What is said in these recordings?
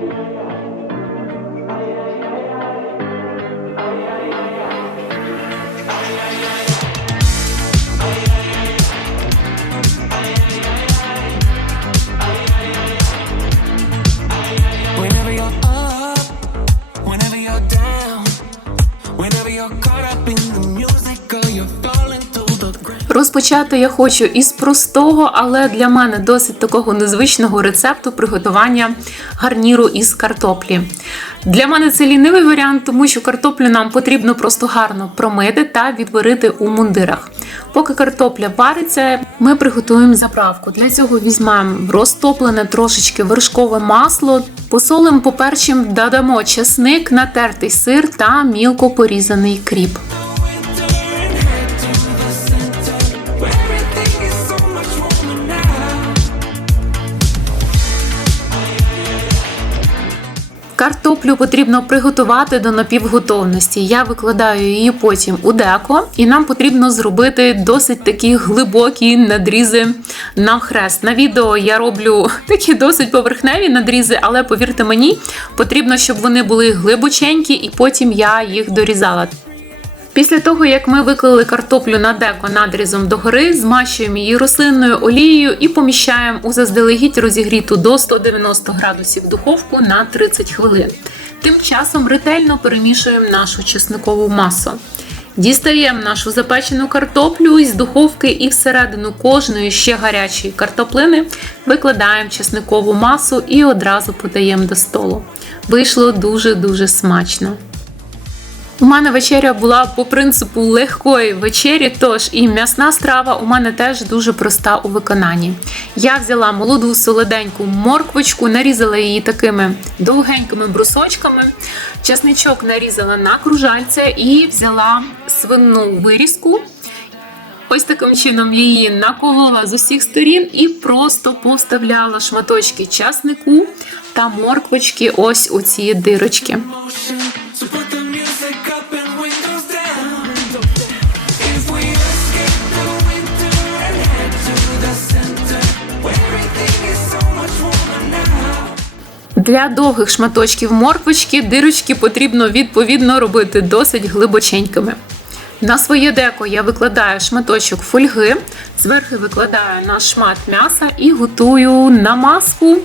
Música Розпочати я хочу із простого, але для мене досить такого незвичного рецепту приготування гарніру із картоплі. Для мене це лінивий варіант, тому що картоплю нам потрібно просто гарно промити та відварити у мундирах. Поки картопля вариться, ми приготуємо заправку. Для цього візьмемо розтоплене трошечки вершкове масло, посолимо поперчим, додамо чесник, натертий сир та мілко порізаний кріп. Картоплю потрібно приготувати до напівготовності. Я викладаю її потім у деко, і нам потрібно зробити досить такі глибокі надрізи на хрест. На відео я роблю такі досить поверхневі надрізи, але повірте мені, потрібно, щоб вони були глибоченькі, і потім я їх дорізала. Після того, як ми виклали картоплю на деко надрізом догори, змащуємо її рослинною олією і поміщаємо у заздалегідь розігріту до 190 градусів духовку на 30 хвилин. Тим часом ретельно перемішуємо нашу чесникову масу. Дістаємо нашу запечену картоплю із духовки і всередину кожної ще гарячої картоплини викладаємо чесникову масу і одразу подаємо до столу. Вийшло дуже-дуже смачно. У мене вечеря була по принципу легкої вечері, тож і м'ясна страва у мене теж дуже проста у виконанні. Я взяла молоду солоденьку морквочку, нарізала її такими довгенькими брусочками, чесничок нарізала на кружальце і взяла свинну вирізку. Ось таким чином її наколола з усіх сторін і просто поставляла шматочки часнику та морквочки ось у ці дирочки. Для довгих шматочків морквочки дирочки потрібно відповідно робити досить глибоченькими. На своє деко я викладаю шматочок фольги, зверху викладаю наш шмат м'яса і готую намазку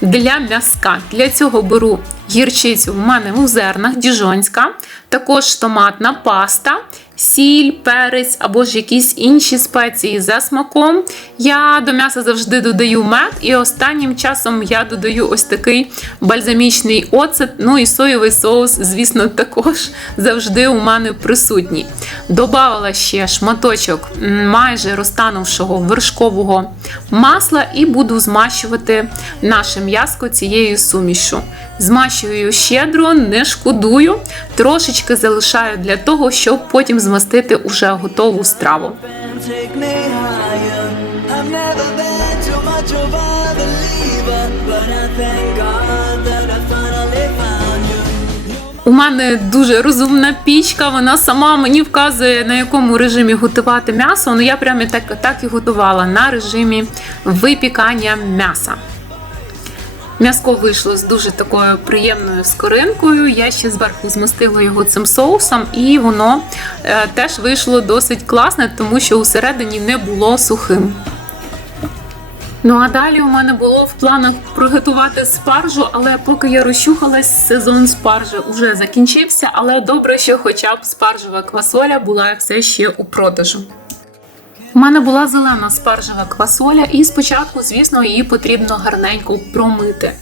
для м'яска. Для цього беру гірчицю, в мене у зернах діжонська, також томатна паста, сіль, перець або ж якісь інші спеції за смаком. Я до м'яса завжди додаю мед, і останнім часом я додаю ось такий бальзамічний оцет. Ну і соєвий соус, звісно, також завжди у мене присутній. Добавила ще шматочок майже розтанувшого вершкового масла і буду змащувати наше м'яско цією сумішю. Змащую щедро, не шкодую, трошечки залишаю для того, щоб потім змастити уже готову страву. У мене дуже розумна пічка, вона сама мені вказує, на якому режимі готувати м'ясо. Ну я прямо так, так і готувала на режимі випікання м'яса. М'яско вийшло з дуже такою приємною скоринкою. Я ще зверху змастила його цим соусом, і воно е, теж вийшло досить класне, тому що усередині не було сухим. Ну а далі у мене було в планах приготувати спаржу, але поки я розчухалась, сезон спаржі вже закінчився. Але добре, що хоча б спаржева квасоля була все ще у продажу. У мене була зелена спаржева квасоля, і спочатку, звісно, її потрібно гарненько промити.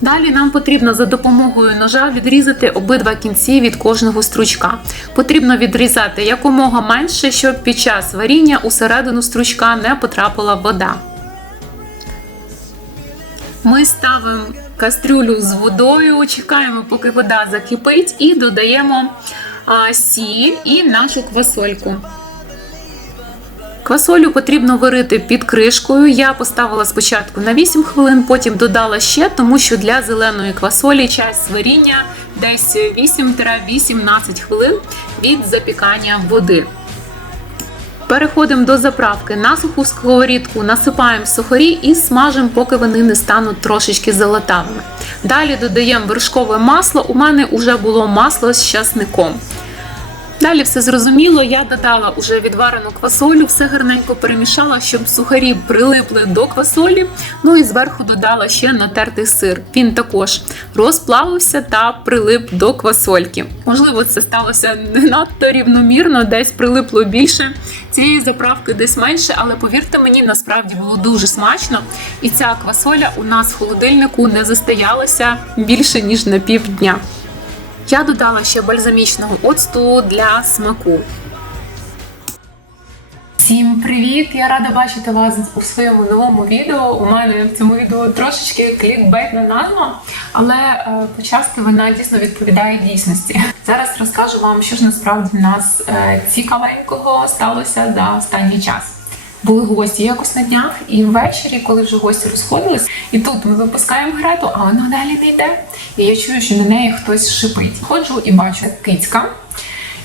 Далі нам потрібно за допомогою ножа відрізати обидва кінці від кожного стручка. Потрібно відрізати якомога менше, щоб під час варіння усередину стручка не потрапила вода. Ми ставимо кастрюлю з водою, чекаємо, поки вода закипить, і додаємо сіль і нашу квасольку. Квасолю потрібно варити під кришкою. Я поставила спочатку на 8 хвилин, потім додала ще, тому що для зеленої квасолі час варіння десь 8-18 хвилин від запікання води. Переходимо до заправки. На суху сковорідку насипаємо сухарі і смажимо, поки вони не стануть трошечки золотавими. Далі додаємо вершкове масло. У мене вже було масло з часником. Далі все зрозуміло, я додала уже відварену квасолю, все гарненько перемішала, щоб сухарі прилипли до квасолі. Ну і зверху додала ще натертий сир. Він також розплавився та прилип до квасольки. Можливо, це сталося не надто рівномірно, десь прилипло більше. Цієї заправки десь менше, але повірте мені, насправді було дуже смачно. І ця квасоля у нас в холодильнику не застоялася більше ніж на півдня. Я додала ще бальзамічного оцту для смаку. Всім привіт! Я рада бачити вас у своєму новому відео. У мене в цьому відео трошечки клікбейтна назва, але е, почасти вона дійсно відповідає дійсності. Зараз розкажу вам, що ж насправді в нас е, цікавенького сталося за останній час. Були гості якось на днях, і ввечері, коли вже гості розходились, і тут ми випускаємо грету, а вона далі не йде. І я чую, що на неї хтось шипить. Ходжу і бачу кицька.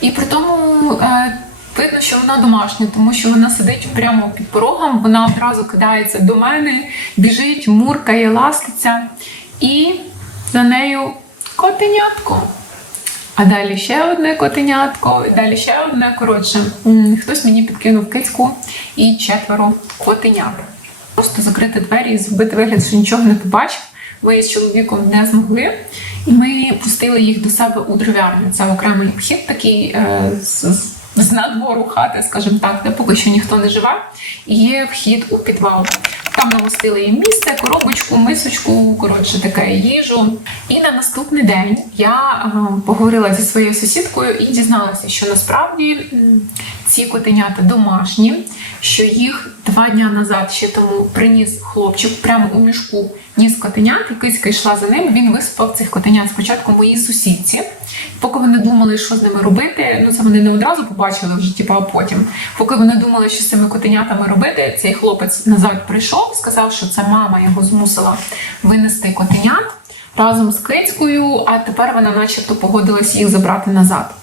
І при тому е, видно, що вона домашня, тому що вона сидить прямо під порогом, вона одразу кидається до мене, біжить, муркає, ластиться, і за нею котенятко. А далі ще одне котенятко, і далі ще одне. Коротше, хтось мені підкинув кицьку і четверо котенят. Просто закрити двері і зробити вигляд, що нічого не побачив. Ми з чоловіком не змогли, і ми пустили їх до себе у дров'ярню. Це окремий вхід такий е, з, з- надвору хати, скажімо так, де поки що ніхто не живе. Є вхід у підвал. Там намостили їм місце, коробочку, мисочку, коротше, таке їжу. І на наступний день я е, поговорила зі своєю сусідкою і дізналася, що насправді ці котенята домашні, що їх два дня назад ще тому приніс хлопчик прямо у мішку ніс котенят, і кицька йшла за ним. Він виспав цих котенят спочатку моїй сусідці. Поки вони думали, що з ними робити, ну це вони не одразу побачили вже, типу, а потім. Поки вони думали, що з цими котенятами робити, цей хлопець назад прийшов, сказав, що це мама його змусила винести котенят разом з кицькою, а тепер вона, начебто, погодилась їх забрати назад.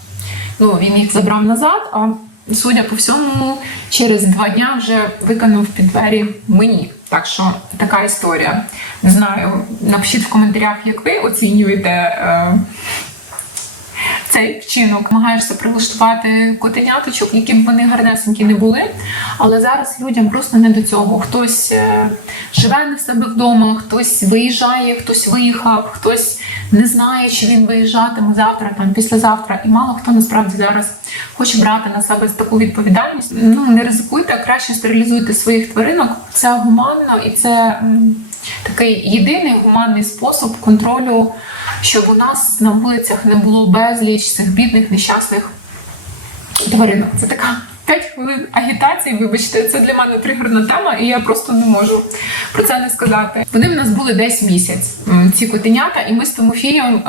Ну, він їх забрав назад, а судя по всьому, через два дня вже виконав під двері мені. Так що така історія. Не знаю, напишіть в коментарях, як ви оцінюєте. Е- цей вчинок намагаєшся прилаштувати котеняточок, які б вони гарнесенькі не були. Але зараз людям просто не до цього. Хтось е, живе не в себе вдома, хтось виїжджає, хтось виїхав, хтось не знає, чи він виїжджатиме завтра, там післязавтра. І мало хто насправді зараз хоче брати на себе таку відповідальність. Ну не ризикуйте, а краще стерилізуйте своїх тваринок. Це гуманно і це такий єдиний гуманний спосіб контролю щоб у нас на вулицях не було безліч цих бідних нещасних тваринок. Це така 5 хвилин агітації. Вибачте, це для мене тригерна тема, і я просто не можу про це не сказати. Вони в нас були десь місяць, ці котенята, і ми з Тимофієм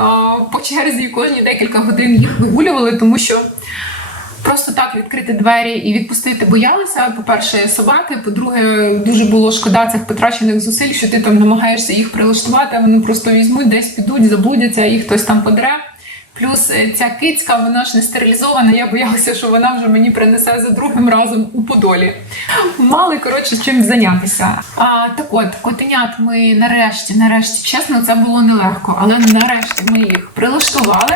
по черзі кожні декілька годин їх вигулювали, тому що. Просто так відкрити двері і відпустити боялися. По-перше, собаки. По-друге, дуже було шкода цих потрачених зусиль, що ти там намагаєшся їх прилаштувати, а вони просто візьмуть, десь підуть, заблудяться, їх хтось там подре. Плюс е, ця кицька, вона ж не стерилізована. Я боялася, що вона вже мені принесе за другим разом у Подолі. Мали коротше чим зайнятися. А так от котенят ми нарешті, нарешті, чесно, це було нелегко, але нарешті ми їх прилаштували.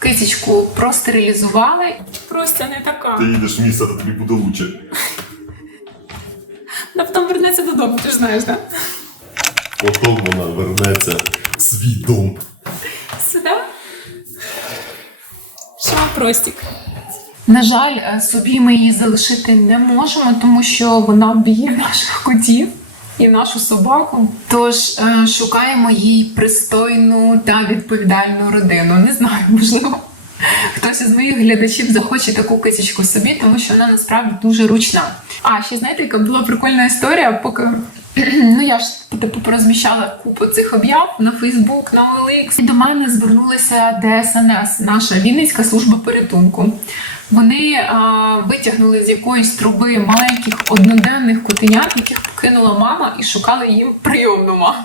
Кисічку простерилізували. Просто не така. Ти їдеш в місто, то тобі буде лучше. Вона потім вернеться додому, ти ж знаєш, так? Потім вона вернеться в свій дом. Сюди. Що простік. На жаль, е, собі ми її залишити не можемо, тому що вона б'є наших котів і нашу собаку. Тож е, шукаємо їй пристойну та відповідальну родину. Не знаю, можливо. Хтось із моїх глядачів захоче таку кисічку собі, тому що вона насправді дуже ручна. А ще знаєте, яка була прикольна історія, поки ну я ж типу порозміщала купу цих об'яв на Фейсбук, на OLX. І до мене звернулася ДСНС, наша Вінницька служба порятунку. Вони а, витягнули з якоїсь труби маленьких одноденних котенят, яких покинула мама, і шукали їм прийомну маму.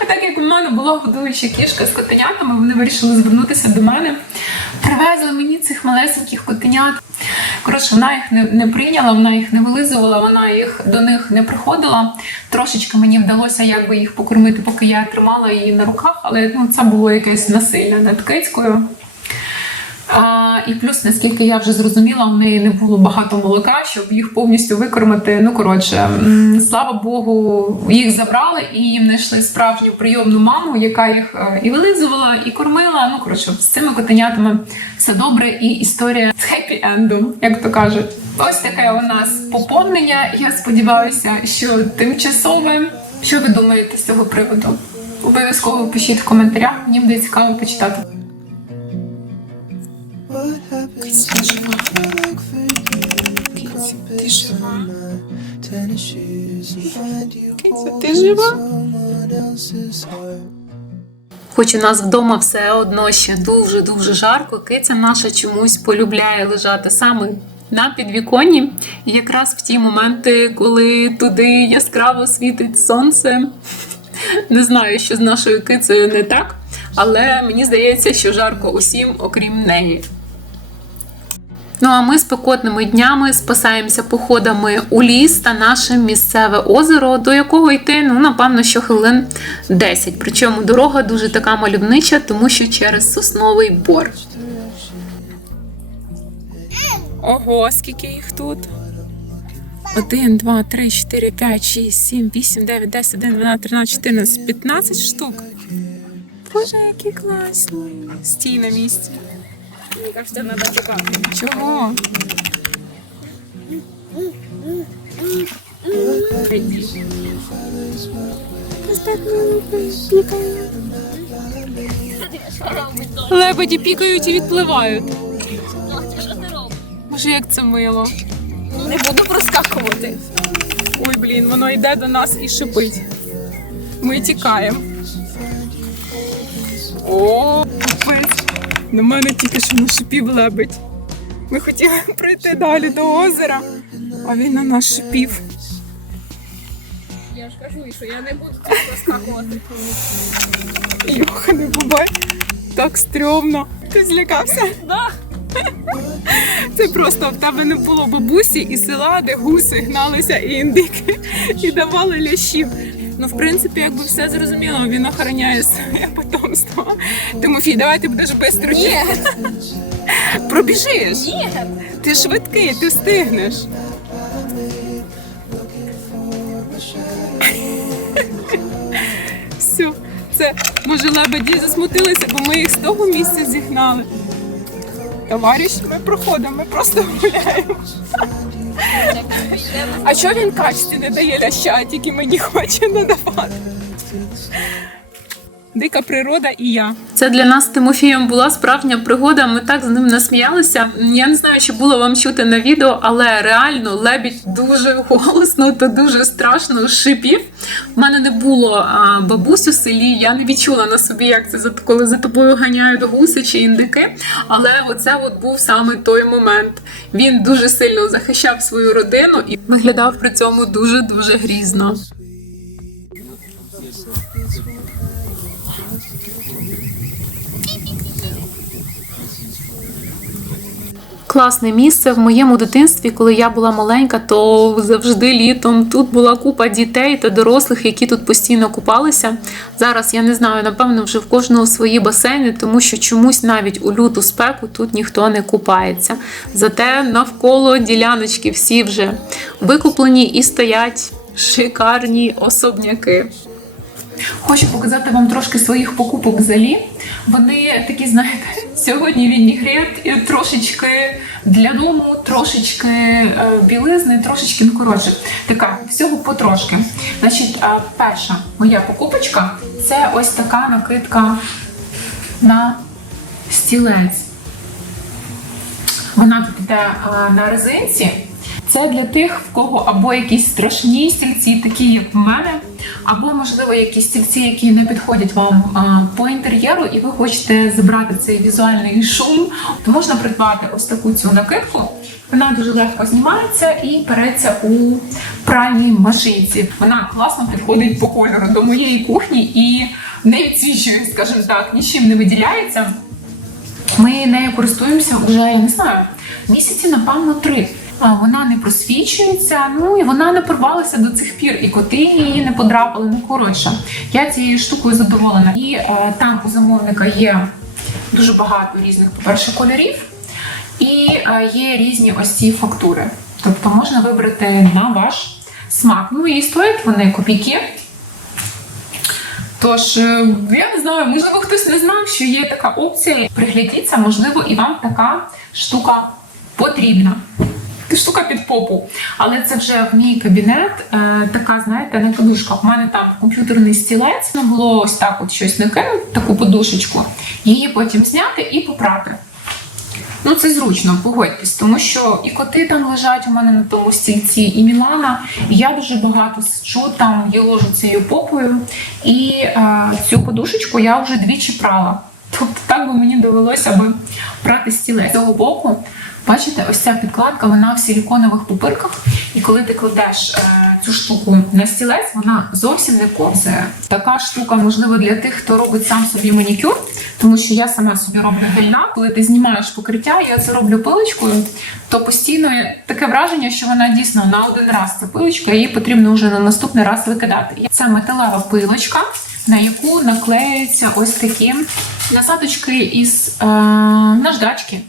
А так як у мене була годуюча кішка з котенятами, вони вирішили звернутися до мене. Привезли мені цих малесеньких котенят. Коротше, вона їх не, не прийняла, вона їх не вилизувала, вона їх до них не приходила. Трошечки мені вдалося якби їх покормити, поки я тримала її на руках, але ну, це було якесь насилля над кицькою. А, і плюс, наскільки я вже зрозуміла, у неї не було багато молока, щоб їх повністю викормити. Ну коротше, слава Богу, їх забрали і їм знайшли справжню прийомну маму, яка їх е, і вилизувала, і кормила. Ну коротше, з цими котенятами все добре, і історія з хеппі-ендом, як то кажуть. Ось таке у нас поповнення. Я сподіваюся, що тимчасове. Що ви думаєте з цього приводу? Обов'язково пишіть в коментарях, мені буде цікаво почитати. Else's heart. Хоч у нас вдома все одно ще дуже дуже жарко, киця наша чомусь полюбляє лежати саме на підвіконні. І якраз в ті моменти, коли туди яскраво світить сонце. Не знаю, що з нашою кицею не так, але мені здається, що жарко усім, окрім неї. Ну а ми спекотними днями спасаємося походами у ліс та наше місцеве озеро, до якого йти, ну, напевно, що хвилин 10. Причому дорога дуже така мальовнича, тому що через сосновий бор. Ого, скільки їх тут? 1, 2, 3, 4, 5, 6, 7, 8, 9, 10, 11, 12, 13, 14, 15 штук. Боже, які класні. Стій на місці. Мне кажется, надо типа Чого? Лебеді пікають і відпливають. що ти робиш? Боже, як це мило. Не буду проскакувати. Ой, блін, воно йде до нас і шипить. Ми тікаємо. О. На мене тільки що нашипів лебедь. Ми хотіли пройти далі до озера, а він на нас шипів. Я ж кажу, що я не буду тут проскакувати. Йоханий бабай, так стрьомно. Ти злякався? Це просто в тебе не було бабусі і села, де гуси гналися і індики і давали лящів. Ну, в принципі, якби все зрозуміло, він охороняє своє потомство. Тимофій, давай ти будеш швидко. Ні, Пробіжиш. ні. Ти швидкий, ти встигнеш. Все, це може лебеді засмутилися, бо ми їх з того місця зігнали. Товариш, ми проходимо, ми просто гуляємо. А що він качці не дає ляща, які мені хоче надавати? Дика природа і я. Це для нас з Тимофієм була справжня пригода. Ми так з ним насміялися. Я не знаю, чи було вам чути на відео, але реально лебідь дуже голосно та дуже страшно шипів. У мене не було бабусь у селі. Я не відчула на собі, як це коли за тобою ганяють гуси чи індики. Але оце от був саме той момент. Він дуже сильно захищав свою родину і виглядав при цьому дуже дуже грізно. Класне місце в моєму дитинстві, коли я була маленька, то завжди літом тут була купа дітей та дорослих, які тут постійно купалися. Зараз я не знаю, напевно, вже в кожного свої басейни, тому що чомусь навіть у люту спеку тут ніхто не купається. Зате навколо діляночки всі вже викуплені і стоять шикарні особняки. Хочу показати вам трошки своїх покупок в залі. Вони такі, знаєте, сьогодні вінігрет і трошечки для дому, трошечки е, білизни, трошечки ну коротше. Така всього потрошки. Значить, е, перша моя покупочка це ось така накидка на стілець. Вона тут йде на резинці. Це для тих, в кого або якісь страшні стільці, такі як в мене, або, можливо, якісь стільці, які не підходять вам по інтер'єру, і ви хочете забрати цей візуальний шум, то можна придбати ось таку цю накидку. Вона дуже легко знімається і береться у пральній машинці. Вона класно підходить по кольору до моєї кухні і не відсвічує, скажімо так, нічим не виділяється. Ми нею користуємося вже, я не знаю, місяці, напевно, три. Вона не просвічується, ну і вона не порвалася до цих пір, і коти її не подрапали. Ну коротше, я цією штукою задоволена. І е, там у замовника є дуже багато різних, по-перше, кольорів, і е, є різні ось ці фактури. Тобто можна вибрати на ваш смак. Ну і стоять вони копійки. Тож, е, я не знаю, можливо, хтось не знав, що є така опція. Приглядіться, можливо, і вам така штука потрібна. Штука під попу. Але це вже в мій кабінет. Е, така, знаєте, не подушка. У мене там комп'ютерний стілець. Не було ось так от щось накинути, таку подушечку. Її потім зняти і попрати. Ну, це зручно, погодьтесь, тому що і коти там лежать у мене на тому стільці, і Мілана. І я дуже багато сиджу там, їложу цією попою. І е, цю подушечку я вже двічі прала. Тобто так би мені довелося би прати стілець. З цього боку, бачите, ось ця підкладка, вона в силіконових пупирках. І коли ти кладеш е, цю штуку на стілець, вона зовсім не ковзає. Така штука, можливо, для тих, хто робить сам собі манікюр, тому що я сама собі роблю гельна. Коли ти знімаєш покриття, я це роблю пилочкою, то постійно таке враження, що вона дійсно на один раз ця пилочка, її потрібно вже на наступний раз викидати. Це металева пилочка, на яку наклеюються ось такі насадочки із е, наждачки.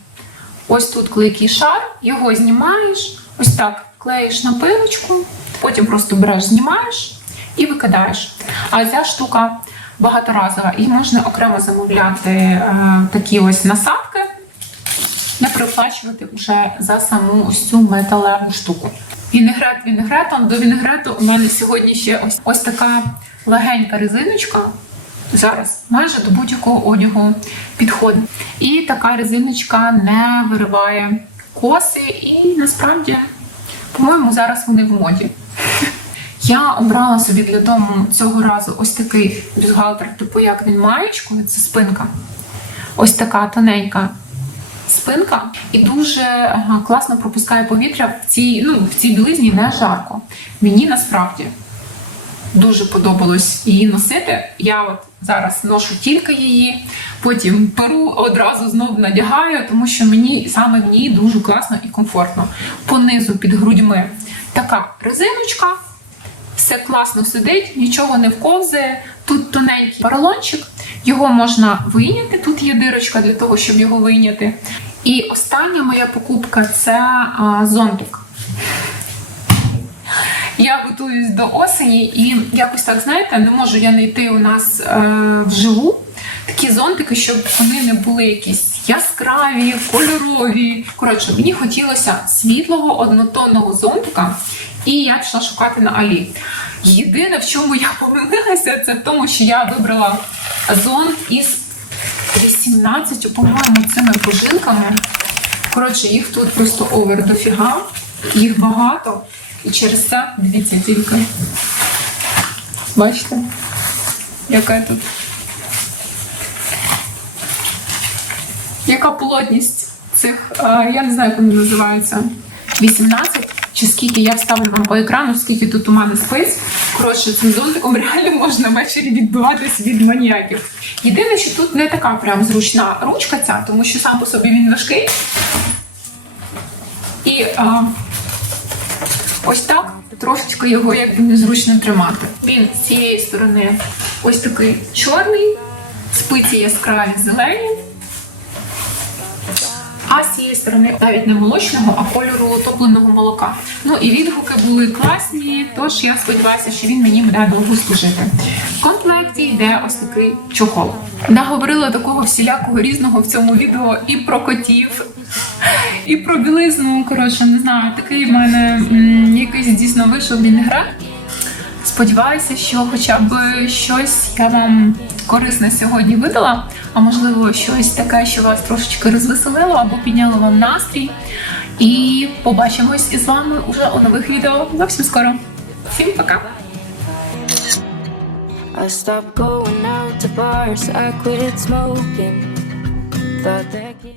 Ось тут клейкий шар, його знімаєш, ось так клеїш на пилочку, потім просто береш, знімаєш і викидаєш. А ця штука багаторазова, і можна окремо замовляти е, такі ось насадки, не приплачувати вже за саму ось цю металеву штуку. Вінегрет вінегретом. До вінегрету у мене сьогодні ще ось, ось така легенька резиночка. Зараз майже до будь-якого одягу підходить. І така резиночка не вириває коси, і насправді, по-моєму, зараз вони в моді. Я обрала собі для дому цього разу ось такий бюстгальтер, типу як він маєчкою, це спинка. Ось така тоненька спинка і дуже класно пропускає повітря в цій, ну, в цій білизні не жарко. Мені насправді дуже подобалось її носити. Я от зараз ношу тільки її, потім беру одразу знову надягаю, тому що мені саме в ній дуже класно і комфортно. Понизу під грудьми така резиночка. Все класно сидить, нічого не вковзає. Тут тоненький поролончик, його можна вийняти. Тут є дирочка для того, щоб його вийняти. І остання моя покупка це а, зонтик. Я готуюсь до осені і якось так, знаєте, не можу я знайти у нас е, вживу такі зонтики, щоб вони не були якісь яскраві, кольорові. Коротше, мені хотілося світлого однотонного зонтика, і я пішла шукати на Алі. Єдине, в чому я помилилася, це в тому, що я вибрала зонт із 18, по-моєму, цими пружинками. Коротше, їх тут просто овер дофіга, їх багато. І через це дивіться тільки. Бачите? Яка тут? Яка плотність цих, е, я не знаю, як вони називаються, 18 чи скільки я вставлю вам по екрану, скільки тут у мене спиць. Коротше, цим зонтиком реально можна ввечері відбиватись від маніяків. Єдине, що тут не така прям зручна ручка ця, тому що сам по собі він важкий. І а, ось так трошечки його якби незручно тримати. Він з цієї сторони ось такий чорний, спиці яскраві зелені. А з цієї сторони навіть не молочного, а кольору топленого молока. Ну і відгуки були класні, тож я сподіваюся, що він мені буде довго служити. В комплекті йде ось такий чохол. Наговорила такого всілякого різного в цьому відео і про котів, і про білизну. Коротше, не знаю, такий в мене якийсь дійсно вийшов вінегрет. Сподіваюся, що хоча б щось я вам корисне сьогодні видала, а можливо, щось таке, що вас трошечки розвеселило або підняло вам настрій. І побачимось із вами уже у нових відео зовсім скоро. Всім пока! I